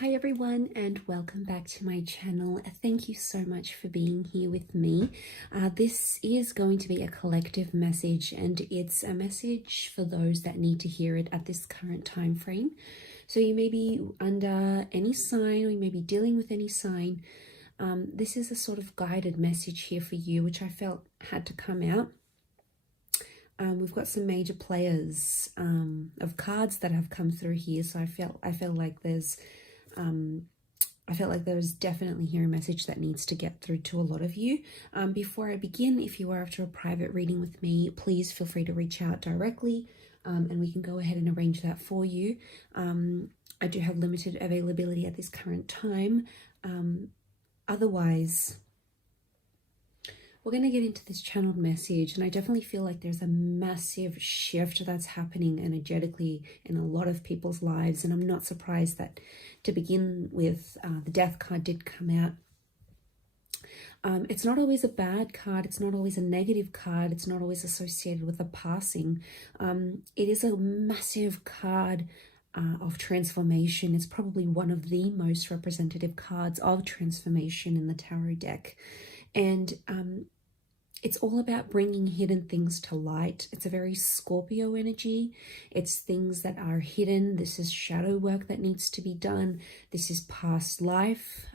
Hi everyone, and welcome back to my channel. Thank you so much for being here with me. This is going to be a collective message, and it's a message for those that need to hear it at this current time frame. So you may be under any sign, or you may be dealing with any sign. This is a sort of guided message here for you, which I felt had to come out. We've got some major players of cards that have come through here, so I felt like there's definitely here a message that needs to get through to a lot of you. Before I begin, if you are after a private reading with me, please feel free to reach out directly, and we can go ahead and arrange that for you. I do have limited availability at this current time. Otherwise, we're going to get into this channeled message, and I definitely feel like there's a massive shift that's happening energetically in a lot of people's lives, and I'm not surprised that to begin with, the Death card did come out. It's not always a bad card, it's not always a negative card, it's not always associated with a passing. It is a massive card of transformation. It's probably one of the most representative cards of transformation in the tarot deck. And it's all about bringing hidden things to light. It's a very Scorpio energy. It's things that are hidden. This is shadow work that needs to be done. This is past life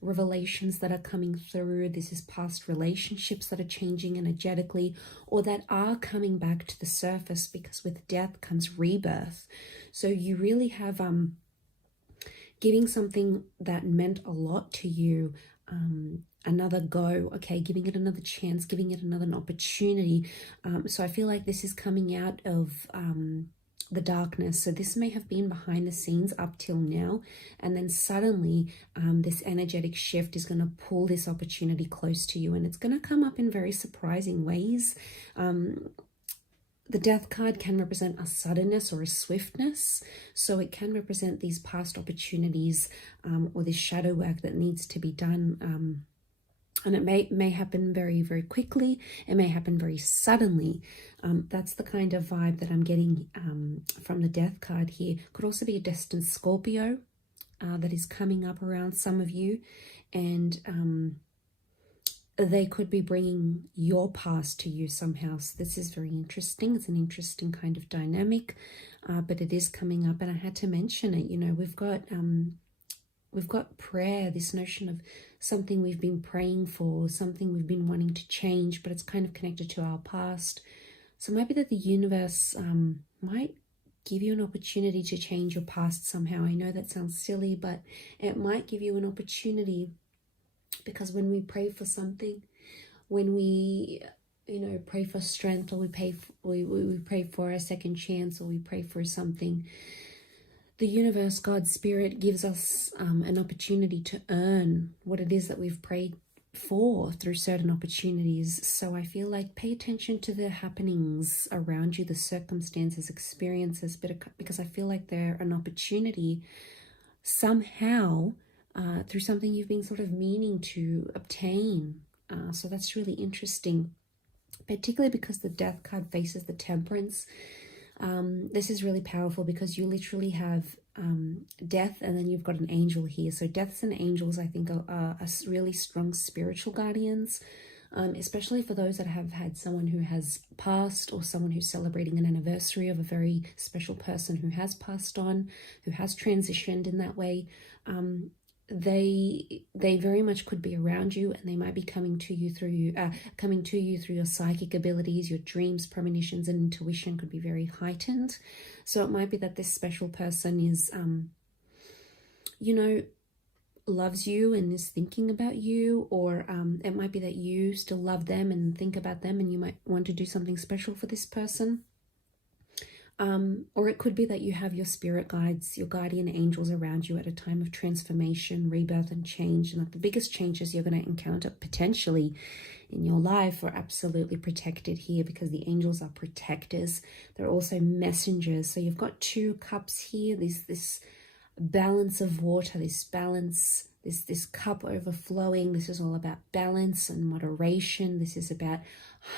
revelations that are coming through. This is past relationships that are changing energetically, or that are coming back to the surface, because with death comes rebirth. So you really have giving something that meant a lot to you another go, okay, giving it another chance, giving it another opportunity. So I feel like this is coming out of the darkness. So this may have been behind the scenes up till now, and then suddenly this energetic shift is going to pull this opportunity close to you, and it's going to come up in very surprising ways. The Death card can represent a suddenness or a swiftness, so it can represent these past opportunities or this shadow work that needs to be done. And it may happen very, very quickly. It may happen very suddenly. That's the kind of vibe that I'm getting from the Death card here. Could also be a destined Scorpio that is coming up around some of you, and they could be bringing your past to you somehow. So this is very interesting. It's an interesting kind of dynamic, but it is coming up, and I had to mention it. You know, we've got prayer, this notion of something we've been praying for, something we've been wanting to change, but it's kind of connected to our past. So it might be that the universe might give you an opportunity to change your past somehow. I know that sounds silly, but it might give you an opportunity, because when we pray for something, when we pray for strength, or we pray for a second chance, or we pray for something, the universe, God, Spirit, gives us an opportunity to earn what it is that we've prayed for through certain opportunities. So I feel like pay attention to the happenings around you, the circumstances, experiences, because I feel like they're an opportunity somehow through something you've been sort of meaning to obtain. So that's really interesting, particularly because the Death card faces the Temperance. This is really powerful, because you literally have death, and then you've got an angel here. So deaths and angels, I think, are really strong spiritual guardians, especially for those that have had someone who has passed, or someone who's celebrating an anniversary of a very special person who has passed on, who has transitioned in that way. They very much could be around you, and they might be coming to you through your psychic abilities. Your dreams, premonitions, and intuition could be very heightened. So it might be that this special person is loves you and is thinking about you, or it might be that you still love them and think about them, and you might want to do something special for this person. Or it could be that you have your spirit guides, your guardian angels around you at a time of transformation, rebirth, and change. And that the biggest changes you're going to encounter potentially in your life are absolutely protected here, because the angels are protectors. They're also messengers. So you've got 2 cups here. This balance of water, this balance, this cup overflowing. This is all about balance and moderation. This is about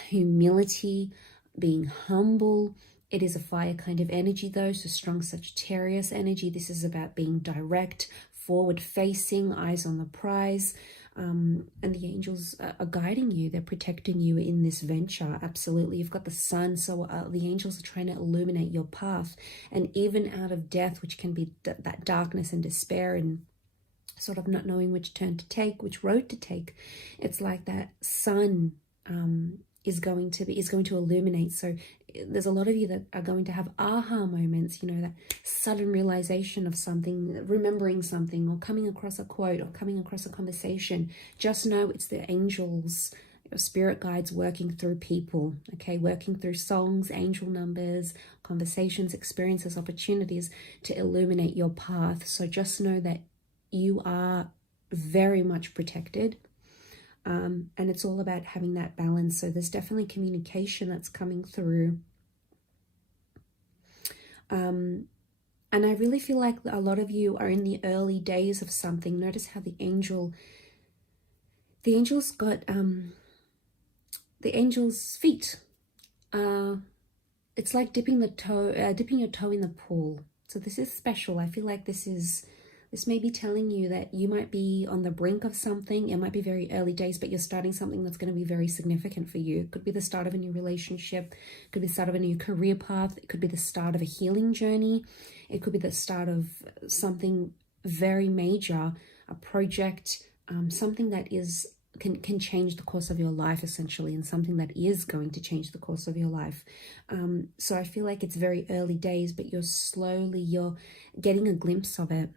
humility, being humble. It is a fire kind of energy though, so strong Sagittarius energy. This is about being direct, forward facing, eyes on the prize. And the angels are guiding you. They're protecting you in this venture. Absolutely. You've got the sun. So the angels are trying to illuminate your path. And even out of death, which can be that darkness and despair and sort of not knowing which turn to take, which road to take, it's like that sun is going to illuminate. So there's a lot of you that are going to have aha moments, you know, that sudden realization of something, remembering something, or coming across a quote, or coming across a conversation. Just know it's the angels, your spirit guides working through people, okay, working through songs, angel numbers, conversations, experiences, opportunities to illuminate your path. So just know that you are very much protected. And it's all about having that balance. So there's definitely communication that's coming through. And I really feel like a lot of you are in the early days of something. Notice how the angel's got the angel's feet. It's like dipping your toe in the pool. So this is special. I feel like this may be telling you that you might be on the brink of something. It might be very early days, but you're starting something that's going to be very significant for you. It could be the start of a new relationship. It could be the start of a new career path. It could be the start of a healing journey. It could be the start of something very major, a project, something that can change the course of your life, essentially, and something that is going to change the course of your life. So I feel like it's very early days, but you're getting a glimpse of it.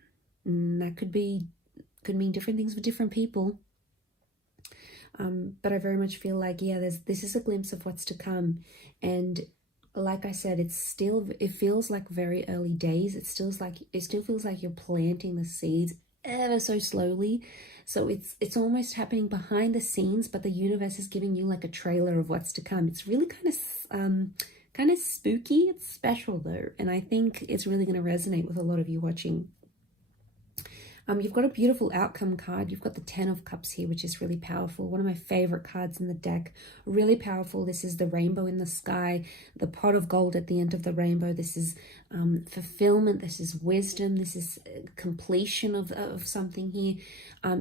That could mean different things for different people. But I very much feel like, yeah, this is a glimpse of what's to come. And like I said, it feels like very early days. It still feels like you're planting the seeds ever so slowly. So it's almost happening behind the scenes, but the universe is giving you like a trailer of what's to come. It's really kind of spooky. It's special though, and I think it's really going to resonate with a lot of you watching. You've got a beautiful outcome card. You've got the 10 of Cups here, which is really powerful. One of my favorite cards in the deck. Really powerful. This is the rainbow in the sky, the pot of gold at the end of the rainbow. This is fulfillment. This is wisdom. This is completion of something here.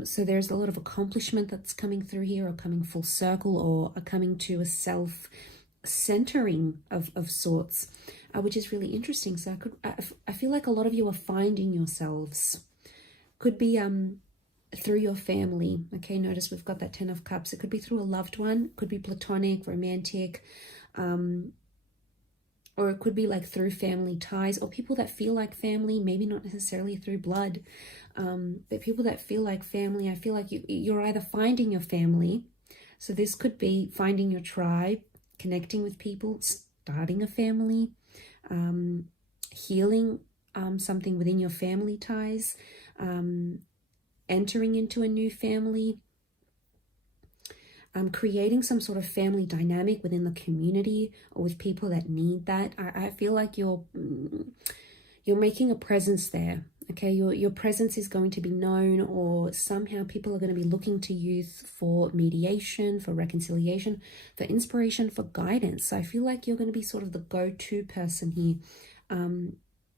So there's a lot of accomplishment that's coming through here, or coming full circle, or coming to a self-centering of sorts, which is really interesting. So I feel like a lot of you are finding yourselves. Could be through your family. Okay, notice we've got that 10 of Cups. It could be through a loved one. Could be platonic, romantic, or it could be like through family ties, or people that feel like family, maybe not necessarily through blood, but people that feel like family. I feel like you're either finding your family. So this could be finding your tribe, connecting with people, starting a family, healing something within your family ties, entering into a new family, creating some sort of family dynamic within the community or with people that need that. I feel like you're making a presence there. Okay, your presence is going to be known, or somehow people are going to be looking to you for mediation, for reconciliation, for inspiration, for guidance. So I feel like you're going to be sort of the go-to person here,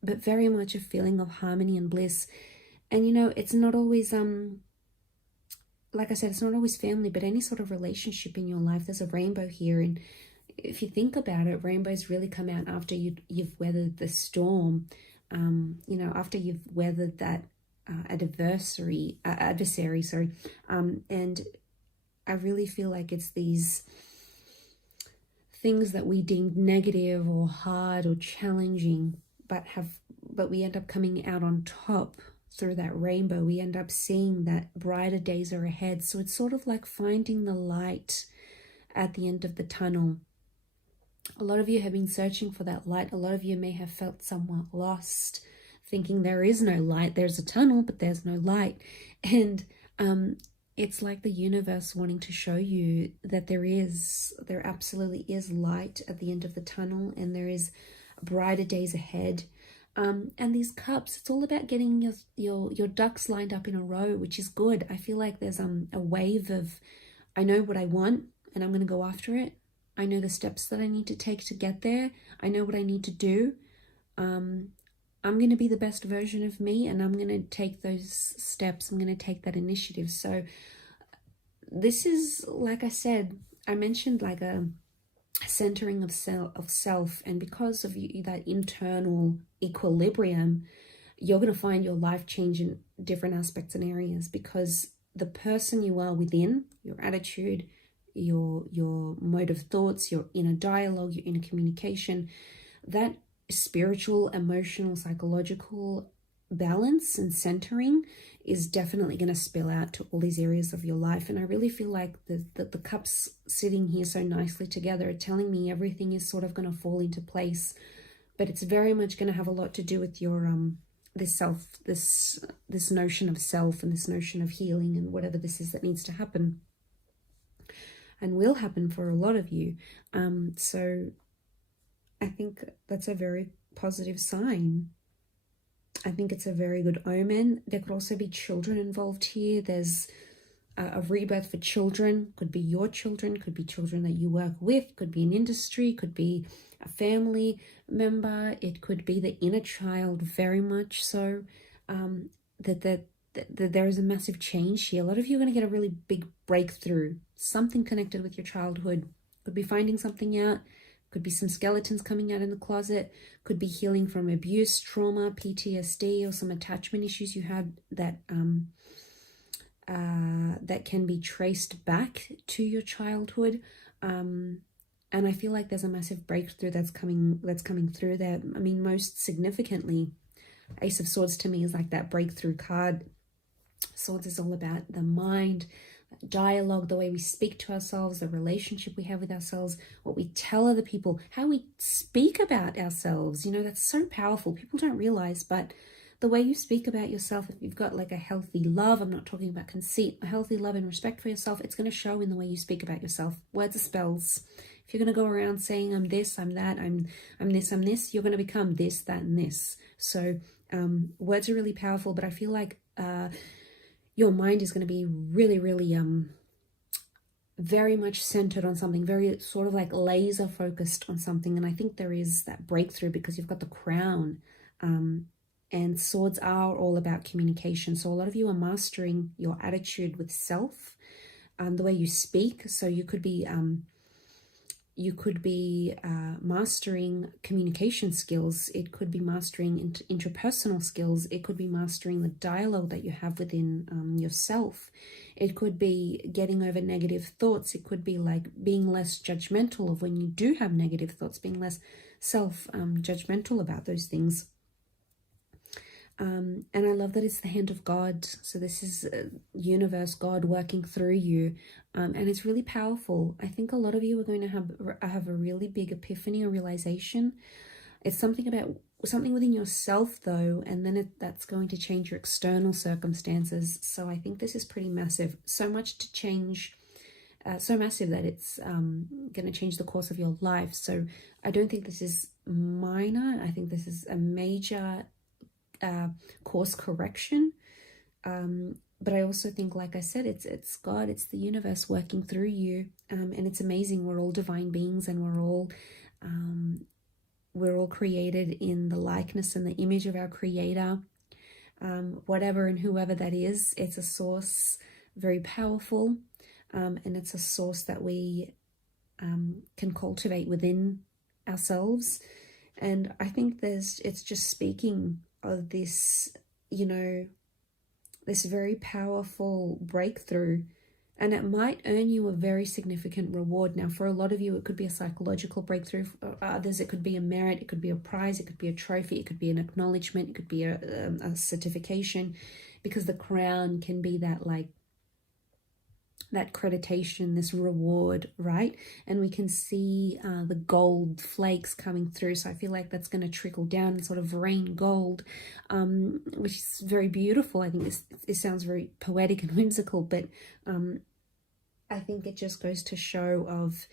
but very much a feeling of harmony and bliss. And you know, it's not always like I said, it's not always family, but any sort of relationship in your life. There's a rainbow here, and if you think about it, rainbows really come out after you've weathered the storm. You know, after you've weathered that adversary, and I really feel like it's these things that we deemed negative or hard or challenging, but we end up coming out on top through that rainbow. We end up seeing that brighter days are ahead. So it's sort of like finding the light at the end of the tunnel. A lot of you have been searching for that light. A lot of you may have felt somewhat lost, thinking there is no light. There's a tunnel, but there's no light. And it's like the universe wanting to show you that there absolutely is light at the end of the tunnel, and there is brighter days ahead. And these cups, it's all about getting your ducks lined up in a row, which is good. I feel like there's a wave of, I know what I want and I'm going to go after it. I know the steps that I need to take to get there. I know what I need to do. I'm going to be the best version of me, and I'm going to take those steps. I'm going to take that initiative. So this is, like I said, I mentioned like a centering of self, and because of that internal equilibrium, you're going to find your life change in different aspects and areas, because the person you are within, your attitude, your mode of thoughts, your inner dialogue, your inner communication, that spiritual, emotional, psychological balance and centering is definitely going to spill out to all these areas of your life. And I really feel like the cups sitting here so nicely together are telling me everything is sort of going to fall into place, but it's very much going to have a lot to do with your this notion of self, and this notion of healing, and whatever this is that needs to happen and will happen for a lot of you. So I think that's a very positive sign. I think it's a very good omen. There could also be children involved here. There's a rebirth for children. Could be your children, could be children that you work with, could be an industry, could be a family member. It could be the inner child, very much so. That there is a massive change here. A lot of you are going to get a really big breakthrough. Something connected with your childhood. Could be finding something out. Could be some skeletons coming out in the closet. Could be healing from abuse, trauma, PTSD, or some attachment issues you had that that can be traced back to your childhood. And I feel like there's a massive breakthrough that's coming through there. I mean, most significantly, Ace of Swords to me is like that breakthrough card. Swords is all about the mind, dialogue, the way we speak to ourselves, the relationship we have with ourselves, what we tell other people, how we speak about ourselves. You know, that's so powerful. People don't realize, but the way you speak about yourself, if you've got like a healthy love, I'm not talking about conceit, a healthy love and respect for yourself, it's going to show in the way you speak about yourself. Words are spells. If you're going to go around saying I'm this, I'm that, I'm this, you're going to become this, that, and this. So words are really powerful, but I feel like your mind is going to be really, really very much centered on something, very sort of like laser focused on something. And I think there is that breakthrough because you've got the crown, and swords are all about communication. So a lot of you are mastering your attitude with self, the way you speak. So you could be mastering communication skills. It could be mastering interpersonal skills. It could be mastering the dialogue that you have within yourself. It could be getting over negative thoughts. It could be like being less judgmental of when you do have negative thoughts, being less judgmental about those things. And I love that it's the hand of God. So this is universe, God working through you. And it's really powerful. I think a lot of you are going to have a really big epiphany or realization. It's something within yourself though, and then that's going to change your external circumstances. So I think this is pretty massive. So much to change, so massive that it's going to change the course of your life. So I don't think this is minor. I think this is a major course correction, but I also think, like I said, it's God, it's the universe working through you, and it's amazing. We're all divine beings, and we're all created in the likeness and the image of our Creator, whatever and whoever that is. It's a source, very powerful, and it's a source that we can cultivate within ourselves. And I think it's just speaking of this, you know, this very powerful breakthrough, and it might earn you a very significant reward. Now, for a lot of you, it could be a psychological breakthrough. For others, it could be a merit, it could be a prize, it could be a trophy, it could be an acknowledgement, it could be a certification, because the crown can be that, like, that accreditation, this reward, right? And we can see the gold flakes coming through. So I feel like that's going to trickle down and sort of rain gold, which is very beautiful. I think this sounds very poetic and whimsical, but I think it just goes to show of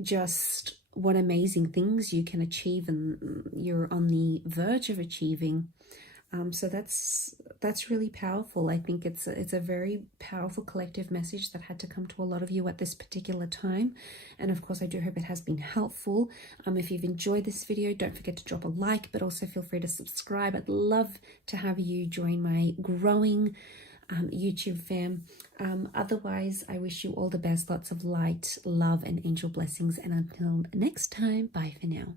just what amazing things you can achieve and you're on the verge of achieving. So that's really powerful. I think it's a very powerful collective message that had to come to a lot of you at this particular time. And of course, I do hope it has been helpful. If you've enjoyed this video, don't forget to drop a like, but also feel free to subscribe. I'd love to have you join my growing YouTube fam. Otherwise, I wish you all the best, lots of light, love, and angel blessings. And until next time, bye for now.